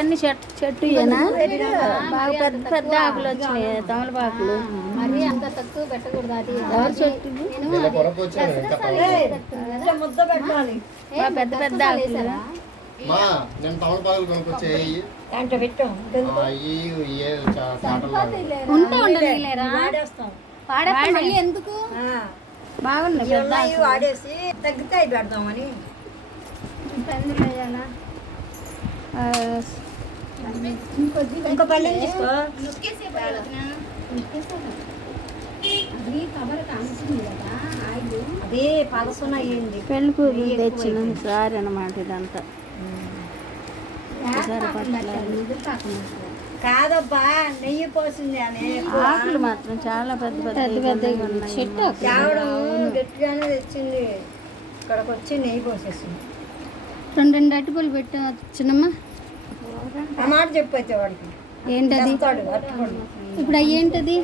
అన్ని చెట్టు బాగా పెద్ద పెద్ద ఆకులు వచ్చినాయి తమలపాకులు. మరి అంత తక్కువ పెట్టకూడదు. అది ఎవరు చెట్టు పెద్ద పెద్ద ఆకులు. ఉంటే ఉండలేరా మళ్ళీ ఎందుకు బాగున్నాయి వాడేసి తగ్గితాయి పెడదామని. పెందులు వేయాలా ఇంకో పళ్ళెం తీసుకో. అది పలసన అయ్యింది. పెళ్లి కూతురు తెచ్చిన సారీ అన్నమాట ఇదంతా. కాదబ్బా నెయ్యి పోసింది అని. ఆకులు మాత్రం చాలా పెద్ద పెద్ద పెద్దగా ఉన్నాయి. చెట్టు తేవడం గట్టిగానే తెచ్చింది. ఇక్కడికి వచ్చి నెయ్యి పోసేసింది. రెండు అటుకులు పెట్టా చిన్నమ్మ. ఆ మాట చెప్పైతే వాడికి ఏంటది అట్టుకోండి. ఇప్పుడు అయ్యేంటది